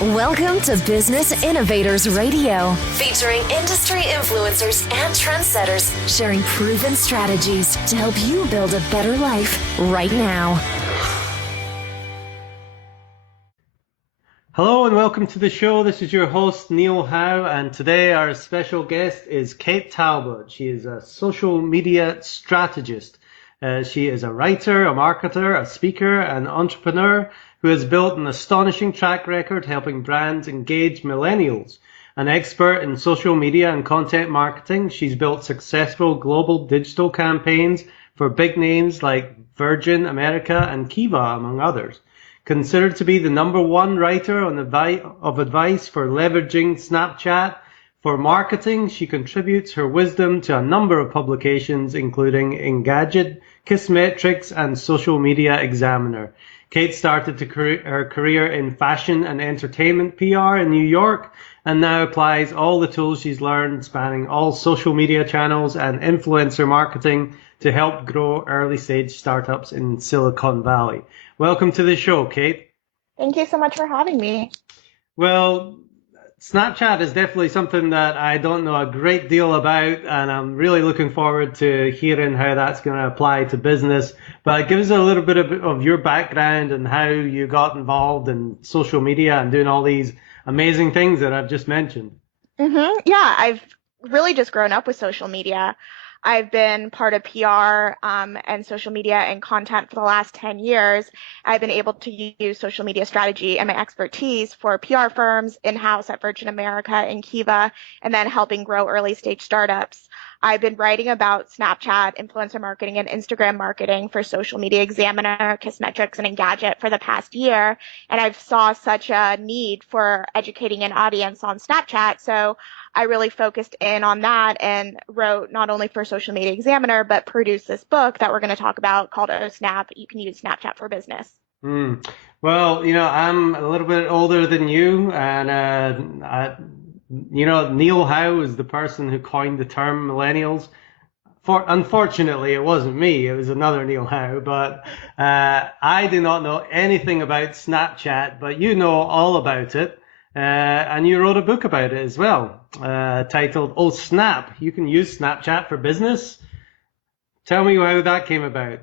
Welcome to Business Innovators Radio, featuring industry influencers and trendsetters sharing proven strategies to help you build a better life right now. Hello and welcome to the show. This is your host, Neil Howe, and today our special guest is Kate Talbot. She is a social media strategist. She is a writer, a marketer, a speaker, an entrepreneur who has built an astonishing track record helping brands engage millennials. An expert in social media and content marketing, she's built successful global digital campaigns for big names like Virgin America and Kiva, among others. Considered to be the #1 writer of advice for leveraging Snapchat for marketing, she contributes her wisdom to a number of publications, including Engadget, Kissmetrics, and Social Media Examiner. Kate started her career in fashion and entertainment PR in New York and now applies all the tools she's learned spanning all social media channels and influencer marketing to help grow early-stage startups in Silicon Valley. Welcome to the show, Kate. Thank you so much for having me. Well, Snapchat is definitely something that I don't know a great deal about, and I'm really looking forward to hearing how that's going to apply to business. But give us a little bit of your background and how you got involved in social media and doing all these amazing things that I've just mentioned. Yeah, I've really just grown up with social media. I've been part of PR and social media and content for the last 10 years. I've been able to use social media strategy and my expertise for PR firms in-house at Virgin America and Kiva, and then helping grow early stage startups. I've been writing about Snapchat, influencer marketing, and Instagram marketing for Social Media Examiner, Kissmetrics, and Engadget for the past year. And I've saw such a need for educating an audience on Snapchat. So I really focused in on that and wrote not only for Social Media Examiner, but produced this book that we're going to talk about called Oh Snap, You Can Use Snapchat for Business. Well, I'm a little bit older than you, and Neil Howe is the person who coined the term millennials. Unfortunately, it wasn't me. It was another Neil Howe. But I do not know anything about Snapchat, but you know all about it. And you wrote a book about it as well, titled Oh Snap, You Can Use Snapchat for Business. Tell me how that came about.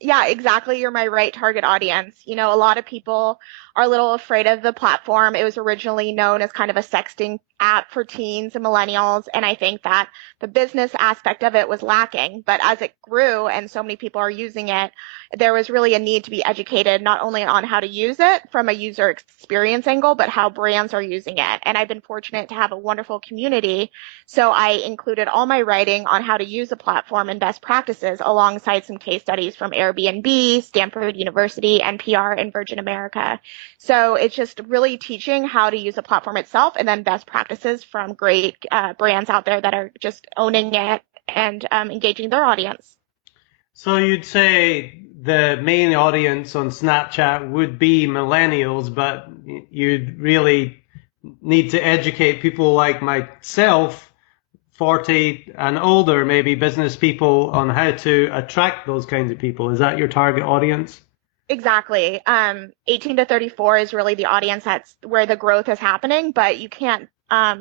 Yeah, exactly. You're my right target audience. A lot of people are a little afraid of the platform. It was originally known as kind of a sexting app for teens and millennials. And I think that the business aspect of it was lacking. But as it grew and so many people are using it, there was really a need to be educated not only on how to use it from a user experience angle, but how brands are using it. And I've been fortunate to have a wonderful community. So I included all my writing on how to use the platform and best practices alongside some case studies from Airbnb, Stanford University, NPR, and Virgin America. So it's just really teaching how to use the platform itself and then best practices from great brands out there that are just owning it and engaging their audience. So you'd say the main audience on Snapchat would be millennials, but you'd really need to educate people like myself, 40 and older, maybe business people, on how to attract those kinds of people. Is that your target audience? Exactly. 18 to 34 is really the audience that's where the growth is happening, but you can't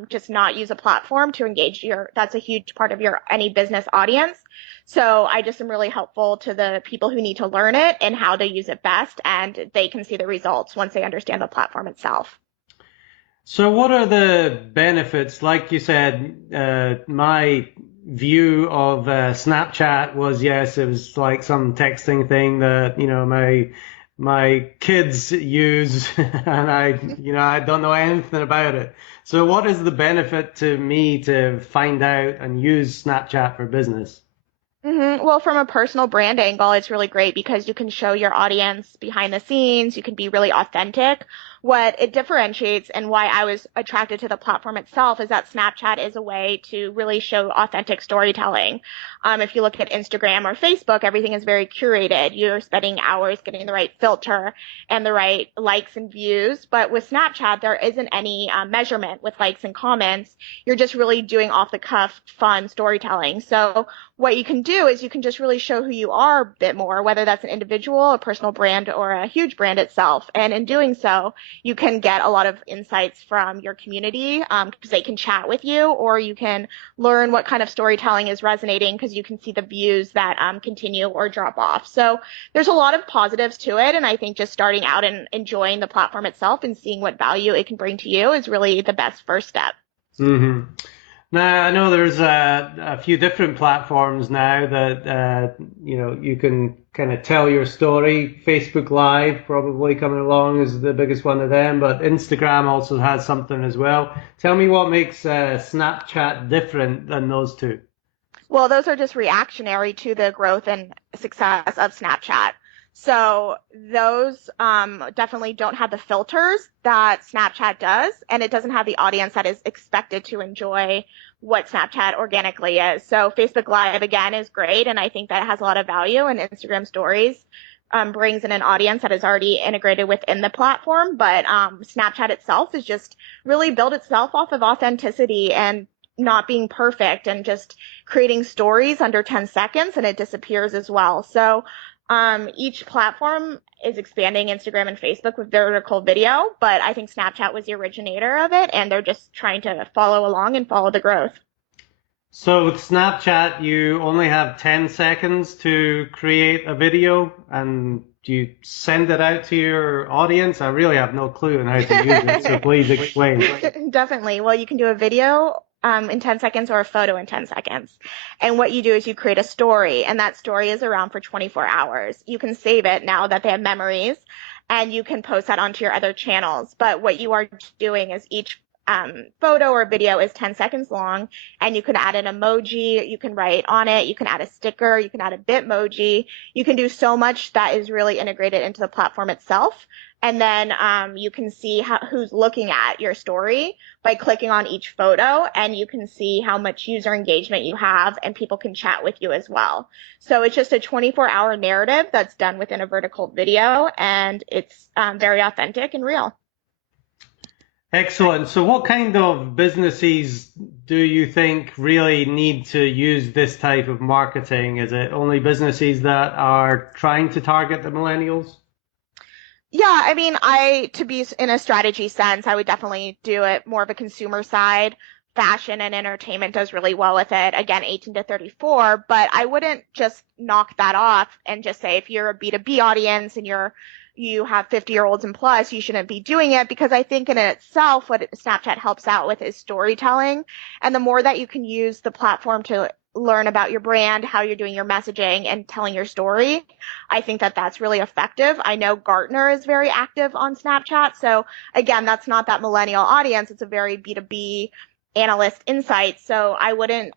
just not use a platform to engage that's a huge part of any business audience. So I just am really helpful to the people who need to learn it and how to use it best, and they can see the results once they understand the platform itself. So what are the benefits? Like you said, my view of Snapchat was, yes, it was like some texting thing that, my kids use, and I don't know anything about it. So what is the benefit to me to find out and use Snapchat for business? Well, from a personal brand angle, it's really great because you can show your audience behind the scenes. You can be really authentic. What it differentiates and why I was attracted to the platform itself is that Snapchat is a way to really show authentic storytelling. If you look at Instagram or Facebook, everything is very curated. You're spending hours getting the right filter and the right likes and views. But with Snapchat, there isn't any measurement with likes and comments. You're just really doing off the cuff, fun storytelling. So what you can do is you can just really show who you are a bit more, whether that's an individual, a personal brand, or a huge brand itself. And in doing so, you can get a lot of insights from your community because they can chat with you, or you can learn what kind of storytelling is resonating because you can see the views that continue or drop off. So there's a lot of positives to it. And I think just starting out and enjoying the platform itself and seeing what value it can bring to you is really the best first step. Mm-hmm. Now, I know there's a few different platforms now that you can kind of tell your story. Facebook Live probably coming along is the biggest one of them, but Instagram also has something as well. Tell me what makes Snapchat different than those two. Well, those are just reactionary to the growth and success of Snapchat. So those definitely don't have the filters that Snapchat does, and it doesn't have the audience that is expected to enjoy what Snapchat organically is. So Facebook Live, again, is great, and I think that it has a lot of value, and Instagram Stories brings in an audience that is already integrated within the platform. But Snapchat itself is just really built itself off of authenticity and not being perfect and just creating stories under 10 seconds, and it disappears as well. So each platform is expanding Instagram and Facebook with vertical video, but I think Snapchat was the originator of it, and they're just trying to follow along and follow the growth. So with Snapchat, you only have 10 seconds to create a video, and do you send it out to your audience? I really have no clue on how to use it, so please explain. Definitely. Well, you can do a video in 10 seconds or a photo in 10 seconds. And what you do is you create a story, and that story is around for 24 hours. You can save it now that they have memories, and you can post that onto your other channels. But what you are doing is each photo or video is 10 seconds long, and you can add an emoji, you can write on it, you can add a sticker, you can add a Bitmoji. You can do so much that is really integrated into the platform itself. And then you can see who's looking at your story by clicking on each photo, and you can see how much user engagement you have, and people can chat with you as well. So it's just a 24-hour narrative that's done within a vertical video, and it's very authentic and real. Excellent. So what kind of businesses do you think really need to use this type of marketing? Is it only businesses that are trying to target the millennials? Yeah, I mean, to be in a strategy sense, I would definitely do it more of a consumer side. Fashion and entertainment does really well with it. Again, 18 to 34, but I wouldn't just knock that off and just say if you're a B2B audience and you have 50-year-olds and plus, you shouldn't be doing it, because I think in itself what Snapchat helps out with is storytelling. And the more that you can use the platform to learn about your brand, how you're doing your messaging and telling your story, I think that that's really effective. I know Gartner is very active on Snapchat. So again, that's not that millennial audience. It's a very B2B analyst insight. So I wouldn't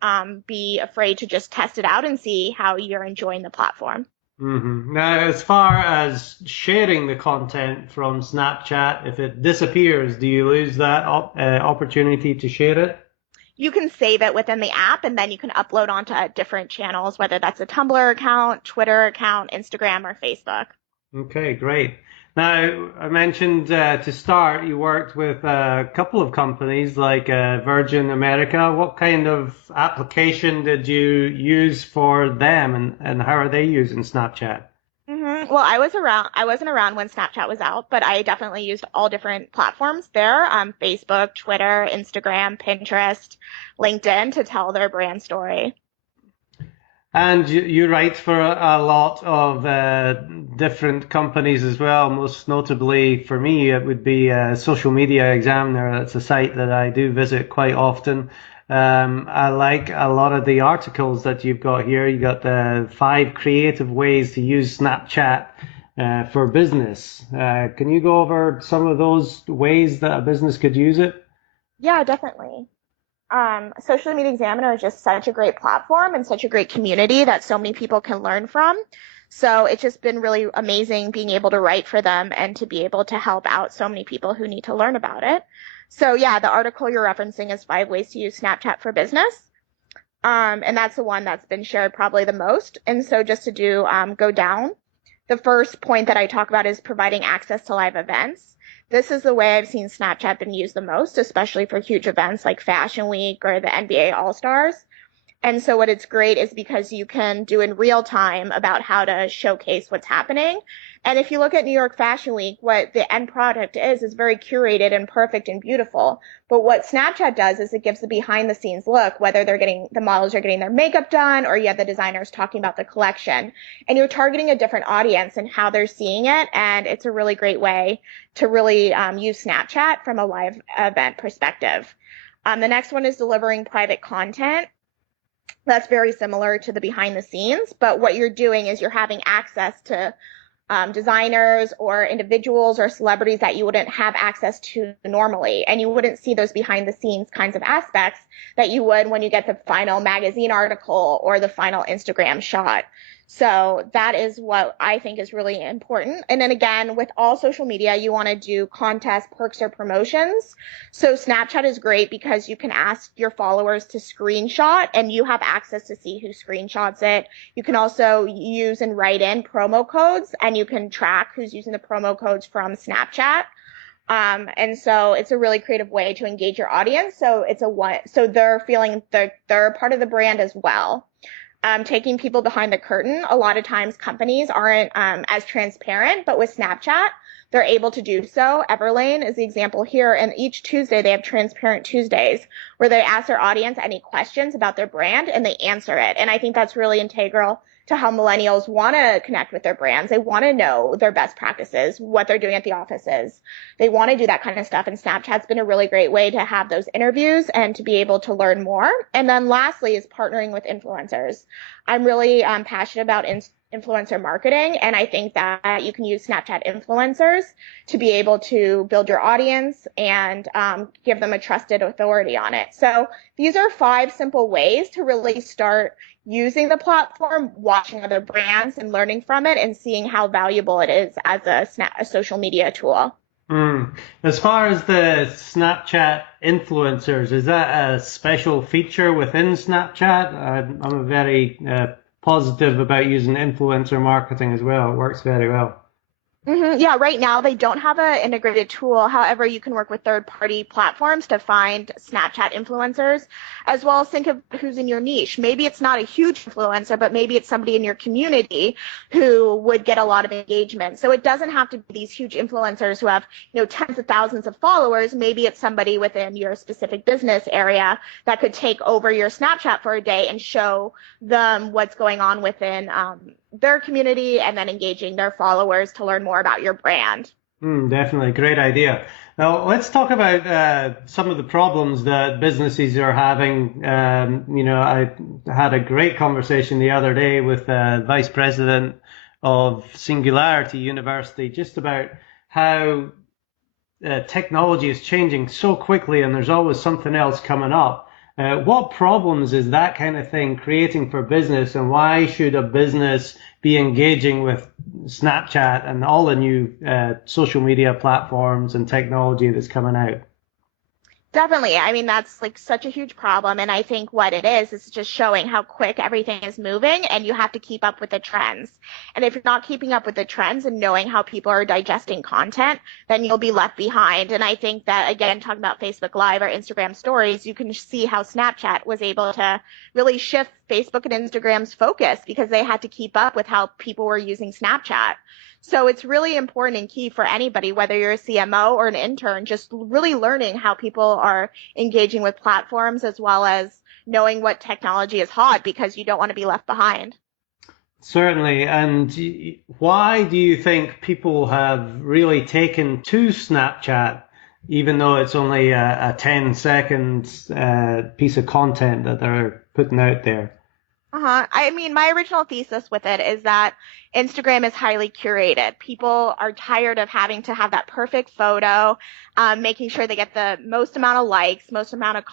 be afraid to just test it out and see how you're enjoying the platform. Mm-hmm. Now, as far as sharing the content from Snapchat, if it disappears, do you lose that opportunity to share it? You can save it within the app, and then you can upload onto different channels, whether that's a Tumblr account, Twitter account, Instagram, or Facebook. Okay, great. Now, I mentioned to start, you worked with a couple of companies like Virgin America. What kind of application did you use for them, and how are they using Snapchat? Well, I wasn't around when Snapchat was out, but I definitely used all different platforms there, Facebook, Twitter, Instagram, Pinterest, LinkedIn, to tell their brand story. And you write for a lot of different companies as well. Most notably for me, it would be Social Media Examiner. It's a site that I do visit quite often. I like a lot of the articles that you've got here. You got the 5 creative ways to use Snapchat for business. Can you go over some of those ways that a business could use it? Yeah, definitely. Social Media Examiner is just such a great platform and such a great community that so many people can learn from. So it's just been really amazing being able to write for them and to be able to help out so many people who need to learn about it. So yeah, the article you're referencing is 5 ways to use Snapchat for business. And that's the one that's been shared probably the most. And so just to go down, the first point that I talk about is providing access to live events. This is the way I've seen Snapchat been used the most, especially for huge events like Fashion Week or the NBA All-Stars. And so what it's great is because you can do in real time about how to showcase what's happening. And if you look at New York Fashion Week, what the end product is very curated and perfect and beautiful. But what Snapchat does is it gives the behind the scenes look, whether the models are getting their makeup done or you have the designers talking about the collection. And you're targeting a different audience and how they're seeing it. And it's a really great way to really use Snapchat from a live event perspective. The next one is delivering private content. That's very similar to the behind the scenes, but what you're doing is you're having access to designers or individuals or celebrities that you wouldn't have access to normally. And you wouldn't see those behind the scenes kinds of aspects that you would when you get the final magazine article or the final Instagram shot. So that is what I think is really important. And then again, with all social media, you want to do contests, perks, or promotions. So Snapchat is great because you can ask your followers to screenshot and you have access to see who screenshots it. You can also use and write in promo codes and you can track who's using the promo codes from Snapchat. And so it's a really creative way to engage your audience. So so they're feeling they're part of the brand as well. Taking people behind the curtain. A lot of times companies aren't as transparent, but with Snapchat, they're able to do so. Everlane is the example here. And each Tuesday, they have Transparent Tuesdays where they ask their audience any questions about their brand and they answer it. And I think that's really integral to how millennials want to connect with their brands. They want to know their best practices, what they're doing at the offices. They want to do that kind of stuff. And Snapchat's been a really great way to have those interviews and to be able to learn more. And then lastly is partnering with influencers. I'm really passionate about influencer marketing. And I think that you can use Snapchat influencers to be able to build your audience and give them a trusted authority on it. So these are 5 simple ways to really start using the platform, watching other brands and learning from it and seeing how valuable it is as a social media tool. As far as the Snapchat influencers, is that a special feature within Snapchat? I'm very positive about using influencer marketing as well. It works very well. Yeah, right now they don't have an integrated tool. However, you can work with third-party platforms to find Snapchat influencers, as well as think of who's in your niche. Maybe it's not a huge influencer, but maybe it's somebody in your community who would get a lot of engagement. So it doesn't have to be these huge influencers who have, tens of thousands of followers. Maybe it's somebody within your specific business area that could take over your Snapchat for a day and show them what's going on within their community and then engaging their followers to learn more about your brand. Definitely. Great idea. Now, let's talk about some of the problems that businesses are having. I had a great conversation the other day with the vice president of Singularity University just about how technology is changing so quickly and there's always something else coming up. What problems is that kind of thing creating for business, and why should a business be engaging with Snapchat and all the new social media platforms and technology that's coming out? Definitely. I mean, that's like such a huge problem. And I think what it is just showing how quick everything is moving and you have to keep up with the trends. And if you're not keeping up with the trends and knowing how people are digesting content, then you'll be left behind. And I think that, again, talking about Facebook Live or Instagram stories, you can see how Snapchat was able to really shift Facebook and Instagram's focus because they had to keep up with how people were using Snapchat. So it's really important and key for anybody, whether you're a CMO or an intern, just really learning how people are engaging with platforms as well as knowing what technology is hot because you don't want to be left behind. Certainly. And why do you think people have really taken to Snapchat, even though it's only a 10-second piece of content that they're putting out there? I mean, my original thesis with it is that Instagram is highly curated. People are tired of having to have that perfect photo, making sure they get the most amount of likes, most amount of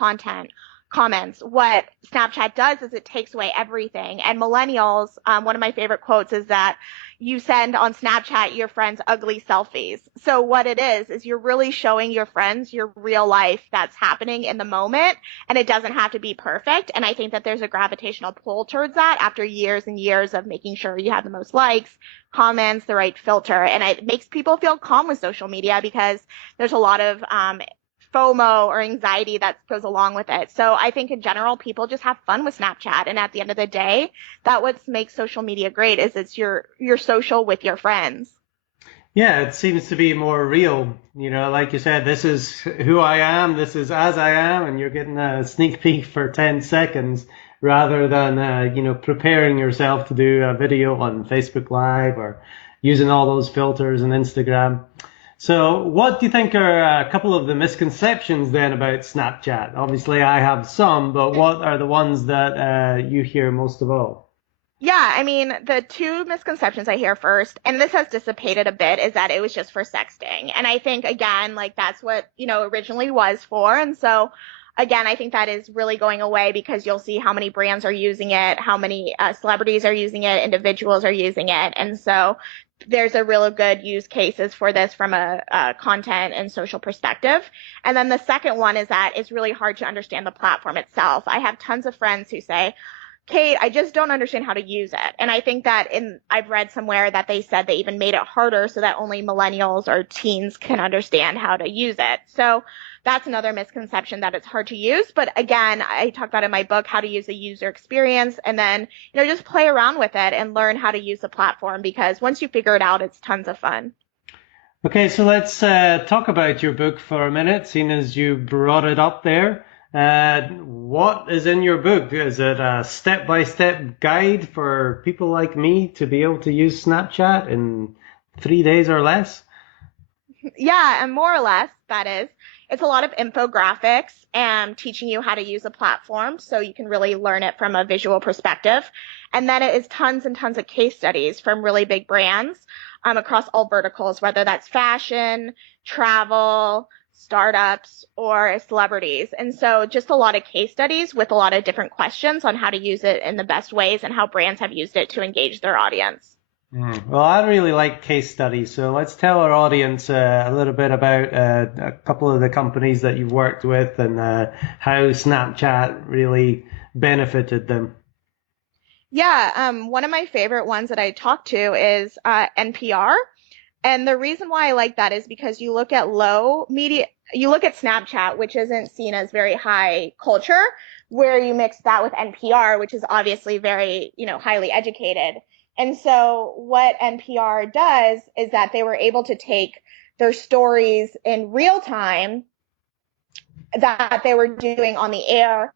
comments. What Snapchat does is it takes away everything. And millennials, one of my favorite quotes is that you send on Snapchat your friends ugly selfies. So what it is you're really showing your friends your real life that's happening in the moment, and it doesn't have to be perfect. And I think that there's a gravitational pull towards that after years and years of making sure you have the most likes, comments, the right filter. And it makes people feel calm with social media because there's a lot of FOMO or anxiety that goes along with it. So I think in general, people just have fun with Snapchat. And at the end of the day, that what makes social media great is it's your social with your friends. Yeah, it seems to be more real. Like you said, this is who I am, this is as I am, and you're getting a sneak peek for 10 seconds rather than, preparing yourself to do a video on Facebook Live or using all those filters on Instagram. So what do you think are a couple of the misconceptions then about Snapchat? Obviously, I have some, but what are the ones that you hear most of all? Yeah, I mean, the two misconceptions I hear first, and this has dissipated a bit, is that it was just for sexting. And I think, again, like that's what, originally was for. And so, again, I think that is really going away because you'll see how many brands are using it, how many celebrities are using it, individuals are using it. And so there's a really good use cases for this from a content and social perspective. And then the second one is that it's really hard to understand the platform itself. I have tons of friends who say, Kate, I just don't understand how to use it. And I think that I've read somewhere that they said they even made it harder so that only millennials or teens can understand how to use it. So that's another misconception, that it's hard to use. But again, I talk about in my book how to use the user experience and then, just play around with it and learn how to use the platform, because once you figure it out, it's tons of fun. Okay, so let's talk about your book for a minute, seeing as you brought it up there. What is in your book? Is it a step-by-step guide for people like me to be able to use Snapchat in 3 days or less? Yeah, and more or less, that is. It's a lot of infographics and teaching you how to use a platform so you can really learn it from a visual perspective. And then it is tons and tons of case studies from really big brands across all verticals, whether that's fashion, travel, startups, or celebrities. And so just a lot of case studies with a lot of different questions on how to use it in the best ways and how brands have used it to engage their audience. Well, I really like case studies, so let's tell our audience a little bit about a couple of the companies that you've worked with and how Snapchat really benefited them. Yeah, one of my favorite ones that I talk to is NPR. And the reason why I like that is because you look at you look at Snapchat, which isn't seen as very high culture, where you mix that with NPR, which is obviously very, highly educated. And so what NPR does is that they were able to take their stories in real time that they were doing on the air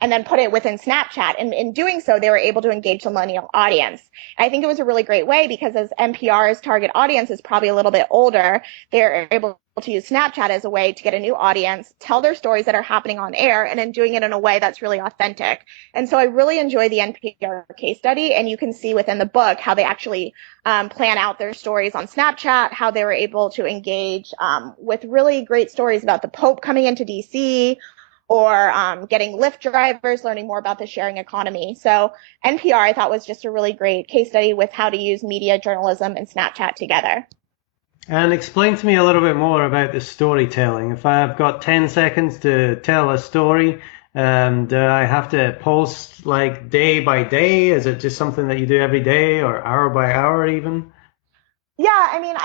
and then put it within Snapchat. And in doing so, they were able to engage the millennial audience. And I think it was a really great way because as NPR's target audience is probably a little bit older, they're able to use Snapchat as a way to get a new audience, tell their stories that are happening on air, and then doing it in a way that's really authentic. And so I really enjoy the NPR case study, and you can see within the book how they actually plan out their stories on Snapchat, how they were able to engage with really great stories about the Pope coming into DC, or getting Lyft drivers, learning more about the sharing economy. So NPR, I thought, was just a really great case study with how to use media, journalism, and Snapchat together. And explain to me a little bit more about the storytelling. If I've got 10 seconds to tell a story, and I have to post like day by day, is it just something that you do every day or hour by hour even? Yeah, I mean,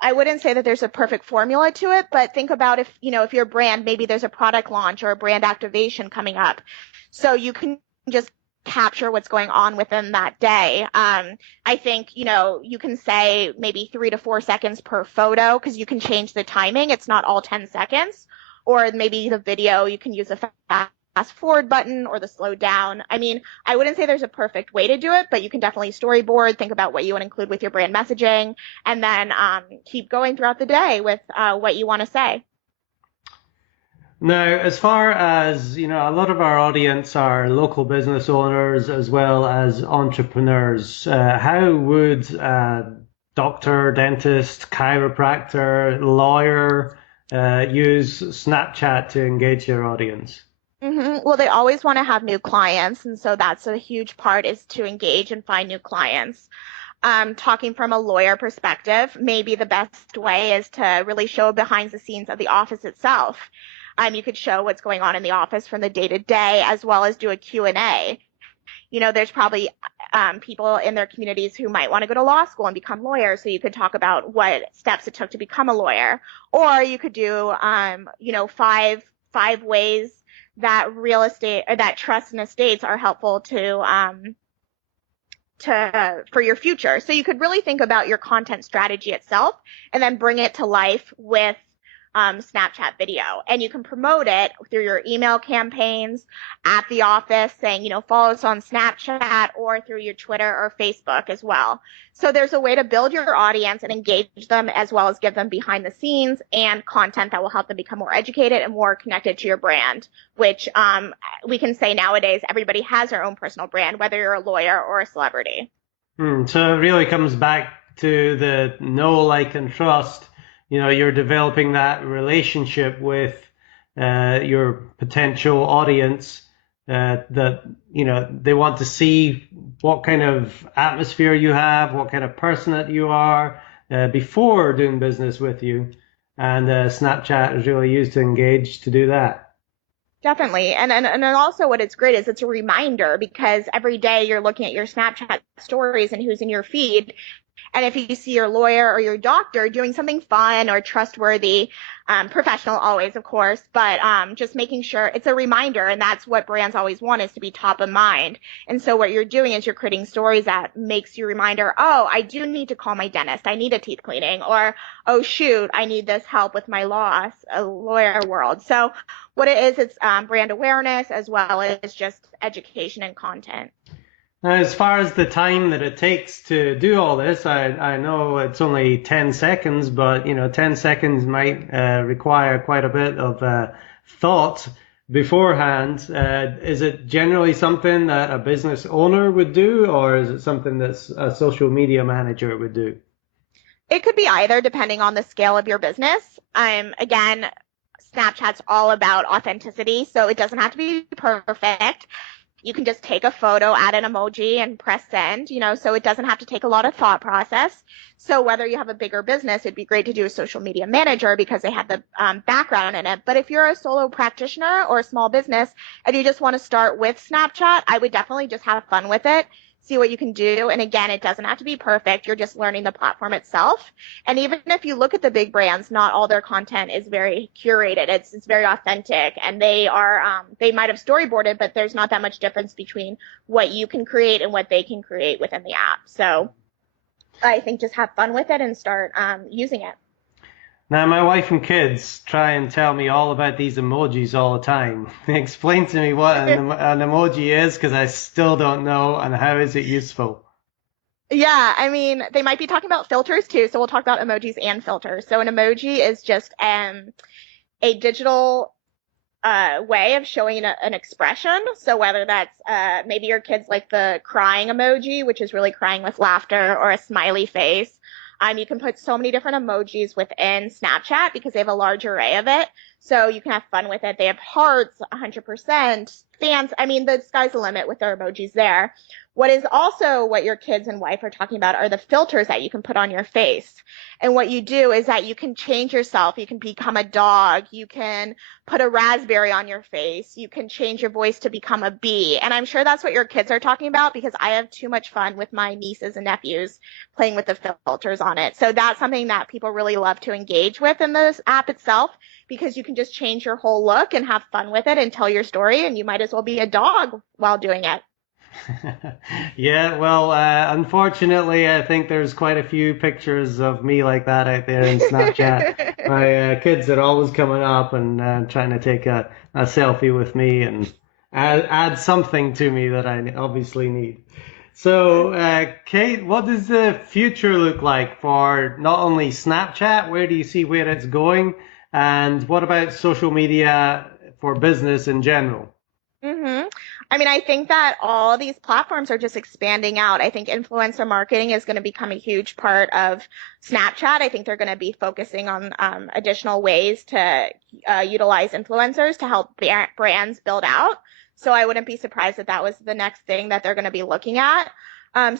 I wouldn't say that there's a perfect formula to it, but think about if you're a brand, maybe there's a product launch or a brand activation coming up. So you can just capture what's going on within that day. I think, you can say maybe 3 to 4 seconds per photo because you can change the timing. It's not all 10 seconds. Or maybe the video, you can use a fast forward button or the slow down. I mean, I wouldn't say there's a perfect way to do it, but you can definitely storyboard, think about what you want to include with your brand messaging, and then keep going throughout the day with what you want to say. Now, as far as, a lot of our audience are local business owners as well as entrepreneurs. How would doctor, dentist, chiropractor, lawyer use Snapchat to engage their audience? Well, they always want to have new clients, and so that's a huge part, is to engage and find new clients. Talking from a lawyer perspective, maybe the best way is to really show behind the scenes of the office itself. You could show what's going on in the office from the day to day, as well as do a Q&A. There's probably people in their communities who might want to go to law school and become lawyers. So you could talk about what steps it took to become a lawyer, or you could do, five ways that real estate or that trust and estates are helpful for your future. So you could really think about your content strategy itself and then bring it to life with Snapchat video. And you can promote it through your email campaigns at the office saying, follow us on Snapchat, or through your Twitter or Facebook as well. So there's a way to build your audience and engage them, as well as give them behind the scenes and content that will help them become more educated and more connected to your brand, which we can say nowadays everybody has their own personal brand, whether you're a lawyer or a celebrity. So it really comes back to the know, like, and trust. You're developing that relationship with your potential audience that, they want to see what kind of atmosphere you have, what kind of person that you are before doing business with you. And Snapchat is really used to engage to do that. Definitely. And also what it's great is it's a reminder, because every day you're looking at your Snapchat stories and who's in your feed. And if you see your lawyer or your doctor doing something fun or trustworthy, professional always, of course, but just making sure it's a reminder. And that's what brands always want, is to be top of mind. And so what you're doing is you're creating stories that makes you reminder, oh, I do need to call my dentist. I need a teeth cleaning. Or, oh, shoot, I need this help with my loss, a lawyer world. So what it is, it's brand awareness as well as just education and content. Now, as far as the time that it takes to do all this, I know it's only 10 seconds, but 10 seconds might require quite a bit of thought beforehand. Is it generally something that a business owner would do, or is it something that a social media manager would do? It could be either, depending on the scale of your business. Again, Snapchat's all about authenticity, so it doesn't have to be perfect. You can just take a photo, add an emoji, and press send, so it doesn't have to take a lot of thought process. So whether you have a bigger business, it'd be great to do a social media manager because they have the background in it. But if you're a solo practitioner or a small business and you just want to start with Snapchat, I would definitely just have fun with it. See what you can do. And again, it doesn't have to be perfect. You're just learning the platform itself. And even if you look at the big brands, not all their content is very curated. It's very authentic, and they might have storyboarded, but there's not that much difference between what you can create and what they can create within the app. So I think just have fun with it and start using it. Now, my wife and kids try and tell me all about these emojis all the time. Explain to me what an emoji is, because I still don't know, and how is it useful? Yeah, I mean, they might be talking about filters too, so we'll talk about emojis and filters. So an emoji is just a digital way of showing an expression. So whether that's maybe your kids like the crying emoji, which is really crying with laughter, or a smiley face. You can put so many different emojis within Snapchat because they have a large array of it. So you can have fun with it. They have hearts, 100%, fans. I mean, the sky's the limit with their emojis there. What is also what your kids and wife are talking about are the filters that you can put on your face. And what you do is that you can change yourself. You can become a dog. You can put a raspberry on your face. You can change your voice to become a bee. And I'm sure that's what your kids are talking about, because I have too much fun with my nieces and nephews playing with the filters on it. So that's something that people really love to engage with in this app itself, because you can just change your whole look and have fun with it and tell your story, and you might as well be a dog while doing it. Yeah, well, unfortunately, I think there's quite a few pictures of me like that out there in Snapchat. My kids are always coming up and trying to take a selfie with me and add something to me that I obviously need. So, Kate, what does the future look like for not only Snapchat? Where do you see where it's going? And what about social media for business in general? Mm-hmm. I mean, I think that all these platforms are just expanding out. I think influencer marketing is going to become a huge part of Snapchat. I think they're going to be focusing on additional ways to utilize influencers to help brands build out. So I wouldn't be surprised if that was the next thing that they're going to be looking at.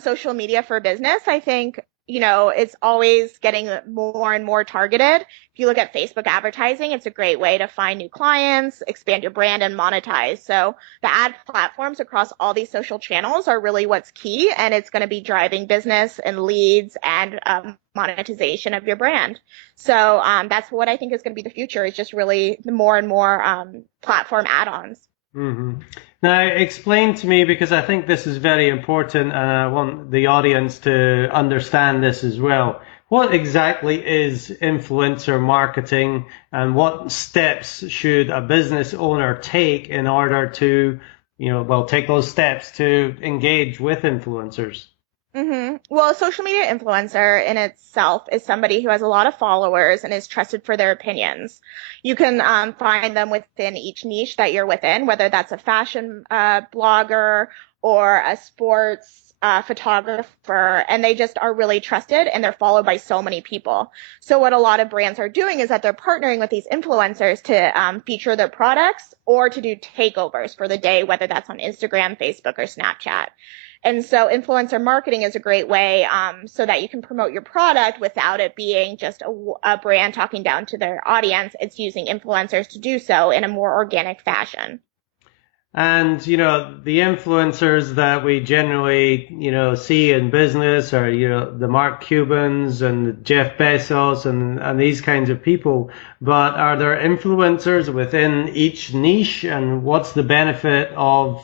Social media for business, I think it's always getting more and more targeted. If you look at Facebook advertising, it's a great way to find new clients, expand your brand, and monetize. So the ad platforms across all these social channels are really what's key, and it's going to be driving business and leads and monetization of your brand. So that's what I think is going to be the future, is just really the more and more platform add-ons. Mm-hmm. Now, explain to me, because I think this is very important and I want the audience to understand this as well. What exactly is influencer marketing, and what steps should a business owner take in order to, take those steps to engage with influencers? Well, a social media influencer in itself is somebody who has a lot of followers and is trusted for their opinions. You can find them within each niche that you're within, whether that's a fashion blogger or a sports photographer, and they just are really trusted and they're followed by so many people. So what a lot of brands are doing is that they're partnering with these influencers to feature their products or to do takeovers for the day, whether that's on Instagram, Facebook, or Snapchat. And so influencer marketing is a great way so that you can promote your product without it being just a brand talking down to their audience. It's using influencers to do so in a more organic fashion. And, the influencers that we generally, see in business are, the Mark Cubans and the Jeff Bezos and these kinds of people. But are there influencers within each niche, and what's the benefit of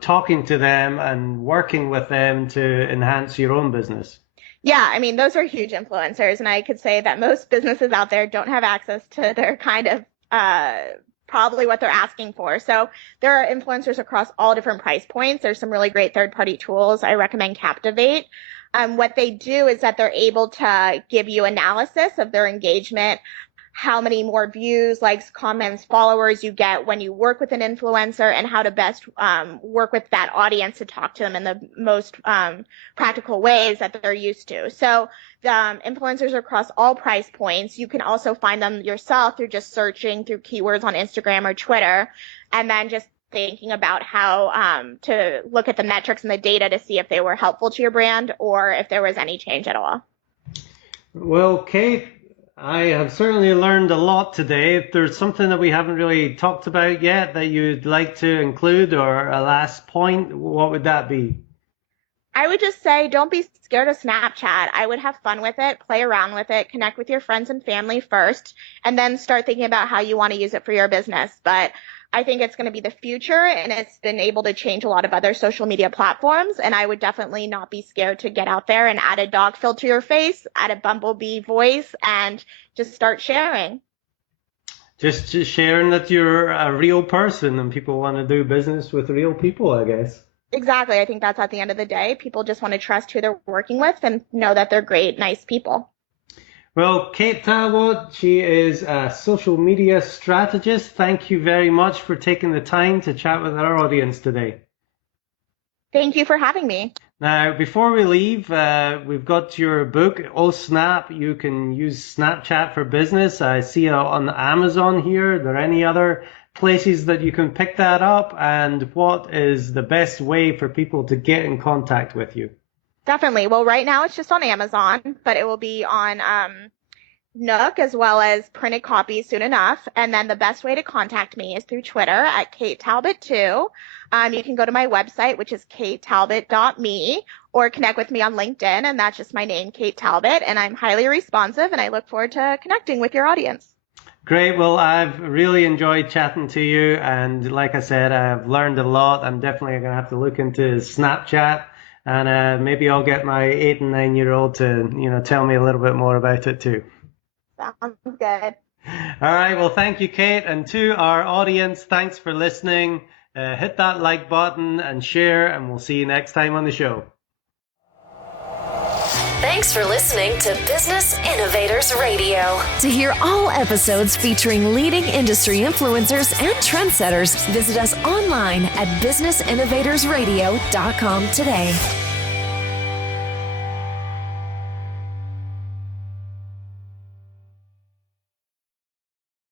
talking to them and working with them to enhance your own business? Yeah, I mean, those are huge influencers. And I could say that most businesses out there don't have access to their kind of probably what they're asking for. So there are influencers across all different price points. There's some really great third-party tools. I recommend Captivate. What they do is that they're able to give you analysis of their engagement, how many more views, likes, comments, followers you get when you work with an influencer, and how to best work with that audience to talk to them in the most practical ways that they're used to. So the influencers are across all price points. You can also find them yourself through just searching through keywords on Instagram or Twitter, and then just thinking about how to look at the metrics and the data to see if they were helpful to your brand or if there was any change at all. Well, Kate, I have certainly learned a lot today. If there's something that we haven't really talked about yet that you'd like to include, or a last point, what would that be? I would just say, don't be scared of Snapchat. I would have fun with it, play around with it, connect with your friends and family first, and then start thinking about how you want to use it for your business. But I think it's going to be the future, and it's been able to change a lot of other social media platforms. And I would definitely not be scared to get out there and add a dog filter to your face, add a bumblebee voice, and just start sharing. Just sharing that you're a real person and people want to do business with real people, I guess. Exactly. I think that's at the end of the day. People just want to trust who they're working with and know that they're great, nice people. Well, Kate Talbot, she is a social media strategist. Thank you very much for taking the time to chat with our audience today. Thank you for having me. Now, before we leave, we've got your book, Oh Snap. You can use Snapchat for business. I see it on Amazon here. Are there any other places that you can pick that up? And what is the best way for people to get in contact with you? Definitely. Well, right now it's just on Amazon, but it will be on Nook as well as printed copies soon enough. And then the best way to contact me is through Twitter at Kate Talbot 2. You can go to my website, which is katetalbot.me, or connect with me on LinkedIn, and that's just my name, Kate Talbot. And I'm highly responsive, and I look forward to connecting with your audience. Great. Well, I've really enjoyed chatting to you. And like I said, I've learned a lot. I'm definitely going to have to look into Snapchat. And maybe I'll get my 8 and 9-year-old to, tell me a little bit more about it too. Sounds good. All right. Well, thank you, Kate. And to our audience, thanks for listening. Hit that like button and share, and we'll see you next time on the show. Thanks for listening to Business Innovators Radio. To hear all episodes featuring leading industry influencers and trendsetters, visit us online at businessinnovatorsradio.com today.